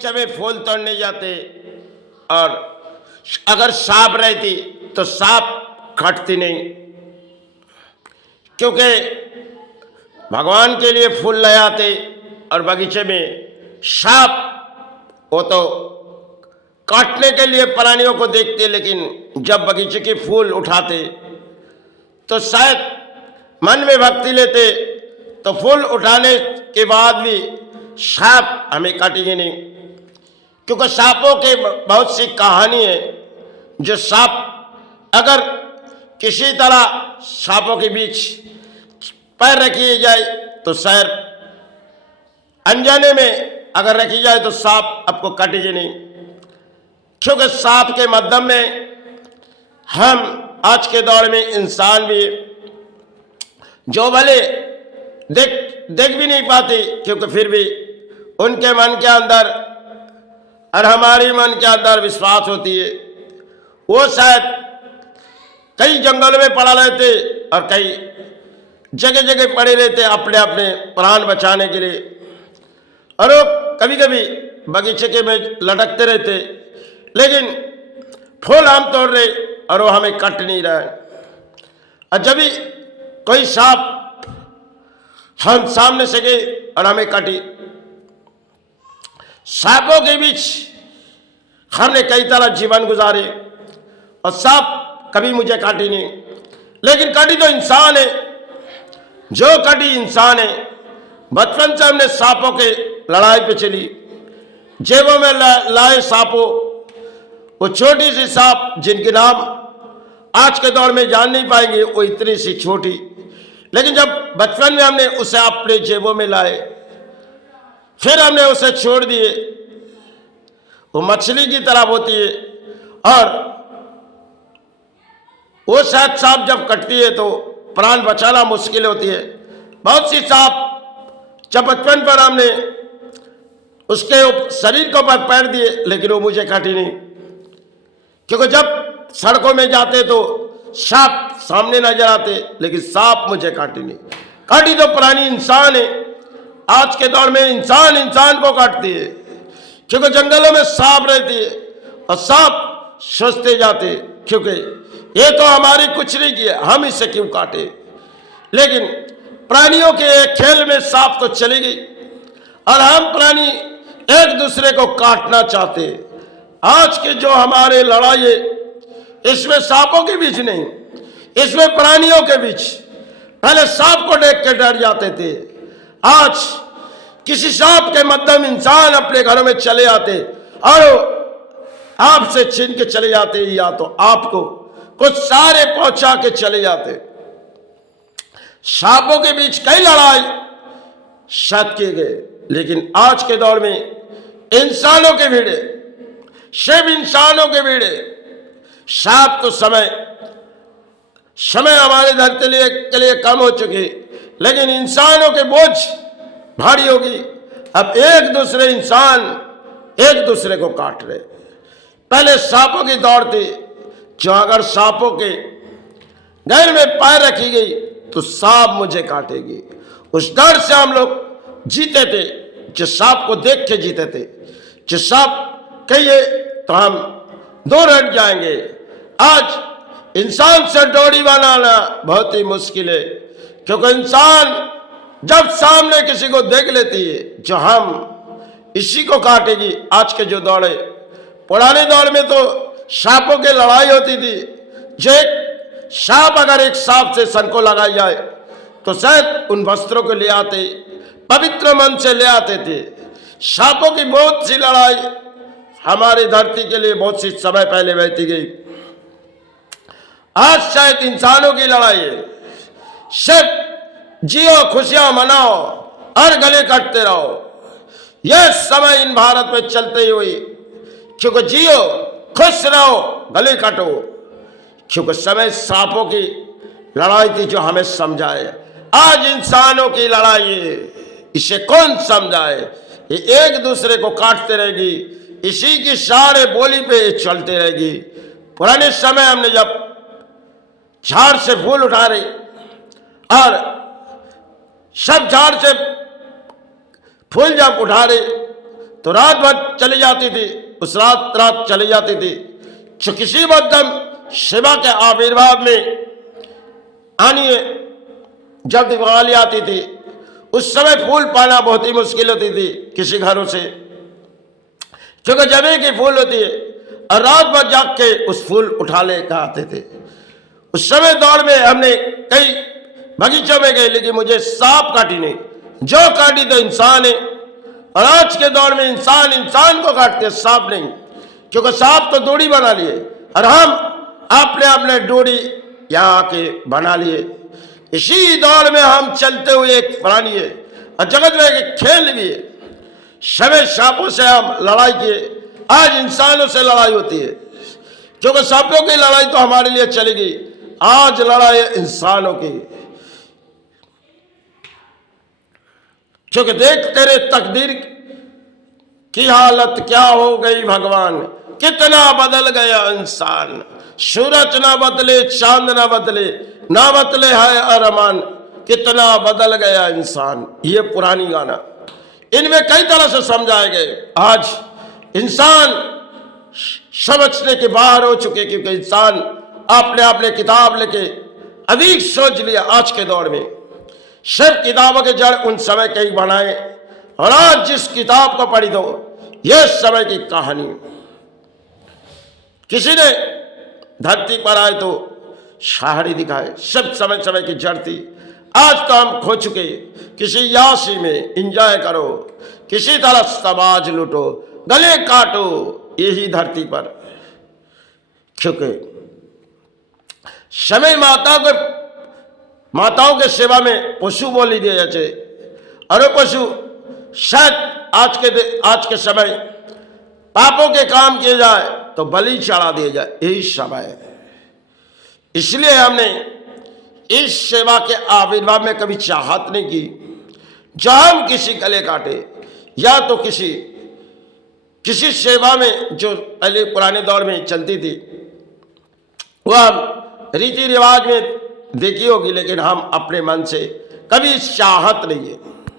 बगीचे में फूल तोड़ने जाते और अगर सांप रहती तो सांप काटती नहीं, क्योंकि भगवान के लिए फूल ले आते और बगीचे में सांप वो तो काटने के लिए प्राणियों को देखते, लेकिन जब बगीचे के फूल उठाते तो शायद मन में भक्ति लेते तो फूल उठाने के बाद भी सांप हमें काटेंगे नहीं, क्योंकि सांपों के बहुत सी कहानी है। जो सांप अगर किसी तरह सांपों के बीच पैर रखी जाए तो शायद अनजाने में अगर रखी जाए तो सांप आपको काटेगी नहीं, क्योंकि सांप के माध्यम में हम आज के दौर में इंसान भी जो भले देख भी नहीं पाते, क्योंकि फिर भी उनके मन के अंदर और हमारी मन के अंदर विश्वास होती है। वो शायद कई जंगलों में पड़ा रहते और कई जगह जगह पड़े रहते अपने अपने प्राण बचाने के लिए, और वो कभी कभी बगीचे के में लटकते रहते, लेकिन फूल हम तोड़ रहे और वो हमें कट नहीं रहा है। और जब भी कोई सांप हम सामने से गए और हमें काटी, सांपों के बीच हमने कई तरह जीवन गुजारे और सांप कभी मुझे काटी नहीं, लेकिन काटी तो इंसान है। जो काटी इंसान है। बचपन से हमने सांपों के लड़ाई पे चली, जेबों में लाए सांपों, वो छोटी सी सांप जिनके नाम आज के दौर में जान नहीं पाएंगे, वो इतनी सी छोटी, लेकिन जब बचपन में हमने उसे अपने जेबों में लाए, फिर हमने उसे छोड़ दिए, वो मछली की तरह होती है। और वो शायद सांप जब कटती है तो प्राण बचाना मुश्किल होती है। बहुत सी सांप जब बचपन पर हमने उसके शरीर के ऊपर पैर दिए, लेकिन वो मुझे काटी नहीं, क्योंकि जब सड़कों में जाते तो सांप सामने नजर आते, लेकिन सांप मुझे काटी नहीं। काटी तो प्राणी इंसान है। आज के दौर में इंसान को काटती है, क्योंकि जंगलों में सांप रहती है और सांप सोचते जाते, क्योंकि ये तो हमारी कुछ नहीं किया, हम इसे क्यों काटे। लेकिन प्राणियों के एक खेल में सांप तो चली गई और हम प्राणी एक दूसरे को काटना चाहते। आज के जो हमारे लड़ाई है, इसमें सांपों के बीच नहीं, इसमें प्राणियों के बीच। पहले सांप को देख के डर जाते थे, आज किसी सांप के माध्यम इंसान अपने घरों में चले आते और आपसे छीन के चले जाते, या तो आपको कुछ सारे पहुंचा के चले जाते। सांपों के बीच कई लड़ाई शायद किए गए, लेकिन आज के दौर में इंसानों के भीड़े, सिर्फ इंसानों के भीड़े। सांप तो समय हमारे धरती के लिए कम हो चुकी, लेकिन इंसानों के बोझ भारी होगी। अब एक दूसरे को काट रहे। पहले सांपों की दौड़ थी, जो अगर सांपों के घर में पैर रखी गई तो सांप मुझे काटेगी, उस डर से हम लोग जीते थे। जो सांप को देख के जीते थे, जो सांप कहिए तो हम दूर हट जाएंगे। आज इंसान से जोड़ी बनाना बहुत ही मुश्किल है, क्योंकि इंसान जब सामने किसी को देख लेती है जो हम इसी को काटेगी। आज के जो दौड़ है, पुराने दौर में तो सांपों की लड़ाई होती थी। जो एक सांप अगर एक सांप से सन को लगाई जाए तो शायद उन वस्त्रों को ले आते, पवित्र मन से ले आते थे। सांपों की बहुत सी लड़ाई हमारी धरती के लिए बहुत सी समय पहले बहती गई। आज शायद इंसानों की लड़ाई है। सिर्फ जियो, खुशियां मनाओ और गले काटते रहो। यह समय इन भारत में चलते ही हुई, क्योंकि जियो, खुश रहो, गले काटो, क्योंकि समय सांपों की लड़ाई थी जो हमें समझाए। आज इंसानों की लड़ाई है, इसे कौन समझाए। ये एक दूसरे को काटते रहेगी, इसी की सारे बोली पे चलते रहेगी। पुराने समय हमने जब झाड़ से फूल उठा रहे और सब झाड़ से फूल जब उठा रहे तो रात भर चली जाती थी, उस रात चली जाती थी। जो किसी मध्यम शिवा के आविर्भाव में आनी जब दिवाली आती थी, उस समय फूल पाना बहुत ही मुश्किल होती थी किसी घरों से, क्योंकि जमे की फूल होती है और रात भर जाग के उस फूल उठा ले कर आते थे। उस समय दौड़ में हमने कई बगीचों में गए, लेकिन मुझे सांप काटी नहीं, जो काटी तो इंसान है। और आज के दौर में इंसान को काटते, सांप नहीं, क्योंकि सांप तो डोरी बना लिए और हम अपने डोरी यहाँ आके बना लिए। इसी दौर में हम चलते हुए एक प्राणी है और जगत में एक खेल भी है। समय सांपों से हम लड़ाई किए, आज इंसानों से लड़ाई होती है, क्योंकि सांपों की लड़ाई तो हमारे लिए चली गई, आज लड़ाई है इंसानों की। क्योंकि देख तेरे तकदीर की हालत क्या हो गई भगवान, कितना बदल गया इंसान। सूरज ना बदले, चांद ना बदले, ना बदले है अरमान, कितना बदल गया इंसान। ये पुरानी गाना, इनमें कई तरह से समझाए गए। आज इंसान समझने के बाहर हो चुके, क्योंकि इंसान अपने किताब लेके अधिक सोच लिया। आज के दौर में सिर्फ किताबों के जड़ उन समय कई बनाए, और आज जिस किताब को पढ़ी दो यह समय की कहानी। किसी ने धरती पर आए तो शाहरी दिखाए, सब समय की जड़ थी। आज तो हम खो चुके, किसी यासी में एंजॉय करो, किसी तरह समाज लूटो, गले काटो यही धरती पर। क्योंकि समय माताओं के सेवा में पशु बोली दिए जाते, और वो पशु शायद आज के समय पापों के काम किए जाए तो बलि चढ़ा दिए जाए, यही समय है। इसलिए हमने इस सेवा के आविर्भाव में कभी चाहत नहीं की, जब हम किसी गले काटे या तो किसी सेवा में जो पहले पुराने दौर में चलती थी, वह हम रीति रिवाज में देखी होगी, लेकिन हम अपने मन से कभी चाहत नहीं है।